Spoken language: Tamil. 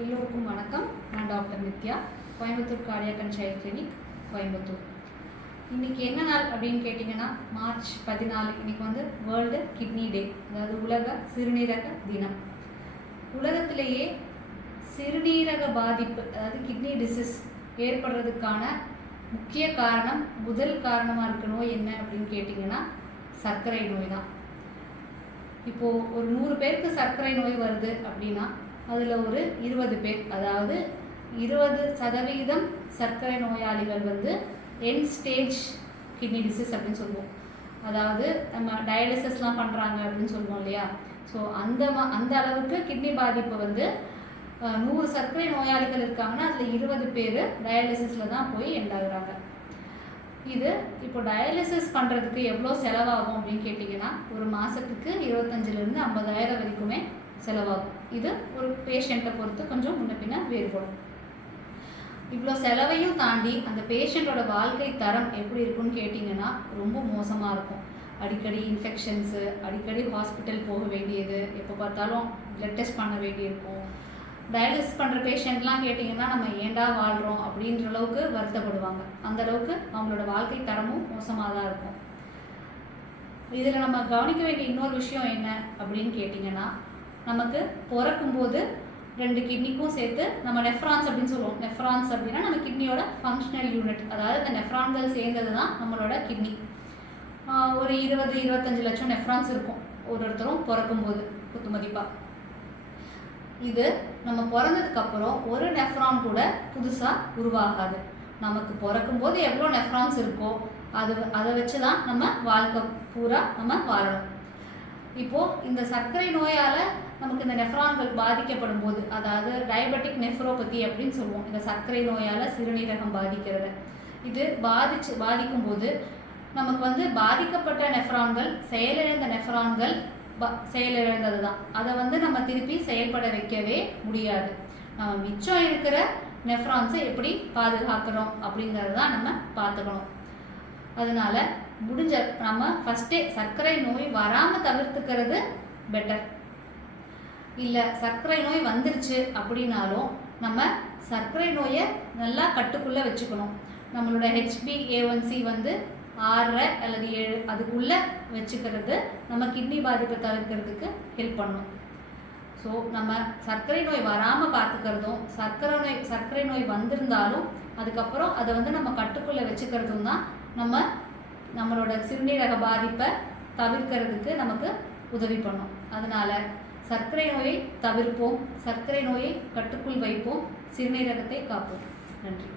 எல்லோருக்கும் வணக்கம். நான் doctor Nithya, Coimbatore cardiac and child clinic, Coimbatore. இன்றைக்கி என்ன நாள் அப்படின்னு கேட்டிங்கன்னா, மார்ச் 14. இன்றைக்கி வந்து வேர்ல்டு கிட்னி டே, அதாவது உலக சிறுநீரக தினம். உலகத்திலேயே சிறுநீரக பாதிப்பு, அதாவது கிட்னி டிசீஸ் ஏற்படுறதுக்கான முக்கிய காரணம், முதல் காரணமாக இருக்க நோய் என்ன அப்படின்னு கேட்டிங்கன்னா சர்க்கரை நோய் தான். இப்போது ஒரு 100 பேருக்கு சர்க்கரை நோய் வருது அப்படின்னா அதில் ஒரு 20 பேர், அதாவது 20% சர்க்கரை நோயாளிகள் வந்து எண்ட் ஸ்டேஜ் கிட்னி டிசீஸ் அப்படின்னு சொல்லுவோம். அதாவது நம்ம டயாலிசிஸ்லாம் பண்ணுறாங்க அப்படின்னு சொல்லுவோம் இல்லையா. ஸோ அந்த அளவுக்கு கிட்னி பாதிப்பு வந்து 100 சர்க்கரை நோயாளிகள் இருக்காங்கன்னா அதில் 20 பேர் டயாலிசிஸில் தான் போய் எண்ட் ஆகுறாங்க. இது இப்போ டயாலிசிஸ் பண்ணுறதுக்கு எவ்வளோ செலவாகும் அப்படின்னு கேட்டிங்கன்னா, ஒரு மாதத்துக்கு 25,000 50,000 வரைக்குமே செலவாகும். இது ஒரு பேஷண்ட்டை பொறுத்து கொஞ்சம் முன்ன பின்ன வேறுபடும். இவ்வளோ செலவையும் தாண்டி அந்த பேஷண்ட்டோட வாழ்க்கை தரம் எப்படி இருக்குன்னு கேட்டிங்கன்னா ரொம்ப மோசமாக இருக்கும். அடிக்கடி இன்ஃபெக்ஷன்ஸு, அடிக்கடி ஹாஸ்பிட்டல் போக வேண்டியது, எப்போ பார்த்தாலும் பிளட் டெஸ்ட் பண்ண வேண்டியிருக்கும். டயாலிசிஸ் பண்ணுற பேஷண்ட்லாம் கேட்டிங்கன்னா நம்ம ஏண்டா வாழ்கிறோம் அப்படின்ற அளவுக்கு வருத்தப்படுவாங்க. அந்தளவுக்கு அவங்களோட வாழ்க்கை தரமும் மோசமாக தான் இருக்கும். இதில் நம்ம கவனிக்க வேண்டிய இன்னொரு விஷயம் என்ன அப்படின்னு கேட்டிங்கன்னா, நமக்கு பிறக்கும்போது 2 கிட்னிக்கும் சேர்த்து நம்ம நெஃப்ரான்ஸ் அப்படின்னு சொல்லுவோம். நெஃப்ரான்ஸ் அப்படின்னா நம்ம கிட்னியோட ஃபங்க்ஷனல் யூனிட், அதாவது இந்த நெஃப்ரான்கள் சேர்ந்தது தான் நம்மளோட கிட்னி. ஒரு 20-25 லட்சம் நெஃப்ரான்ஸ் இருக்கும் ஒருத்தரும் பிறக்கும்போது குத்து மதிப்பாக. இது நம்ம பிறந்ததுக்கப்புறம் ஒரு நெஃப்ரான் கூட புதுசாக உருவாகாது. நமக்கு பிறக்கும்போது எவ்வளோ நெஃப்ரான்ஸ் இருக்கோ அதை வச்சு தான் நம்ம வாழ்க்கை பூரா நம்ம வாழணும். இப்போது இந்த சர்க்கரை நோயால் நமக்கு இந்த நெஃப்ரான்கள் பாதிக்கப்படும் போது, அதாவது டயபெட்டிக் நெஃப்ரோபதி அப்படின்னு சொல்லுவோம், இந்த சர்க்கரை நோயால் சிறுநீரகம் பாதிக்கிறது. இது பாதிக்கும் போது நமக்கு வந்து பாதிக்கப்பட்ட நெஃப்ரான்கள், செயலிழந்த நெஃப்ரான்கள் செயலிழந்தது தான். அதை வந்து நம்ம திருப்பி செயல்பட வைக்கவே முடியாது. நம்ம மிச்சம் இருக்கிற நெஃப்ரான்ஸை எப்படி பாதுகாக்கிறோம் அப்படிங்கிறது தான் நம்ம பார்த்துக்கணும். அதனால முடிஞ்ச நம்ம ஃபஸ்ட்டே சர்க்கரை நோய் வராமல் தவிர்த்துக்கிறது பெட்டர். இல்லை சர்க்கரை நோய் வந்துருச்சு அப்படின்னாலும் நம்ம சர்க்கரை நோயை நல்லா கட்டுக்குள்ளே வச்சுக்கணும். நம்மளோட HbA1c வந்து 6 அல்லது 7 அதுக்குள்ளே வச்சுக்கிறது நம்ம கிட்னி பாதிப்பை தவிர்க்கிறதுக்கு ஹெல்ப் பண்ணும். ஸோ நம்ம சர்க்கரை நோய் வராமல் பார்த்துக்கிறதும், சர்க்கரை நோய் வந்திருந்தாலும் அதுக்கப்புறம் அதை வந்து நம்ம கட்டுக்குள்ளே வச்சுக்கிறதும் தான் நம்மளோட சிறுநீரக பாதிப்பை தவிர்க்கிறதுக்கு நமக்கு உதவி பண்ணும். அதனால் சர்க்கரை நோயை தவிர்ப்போம், சர்க்கரை நோயை கட்டுக்குள் வைப்போம், சிறுநீரகத்தை காப்போம். நன்றி.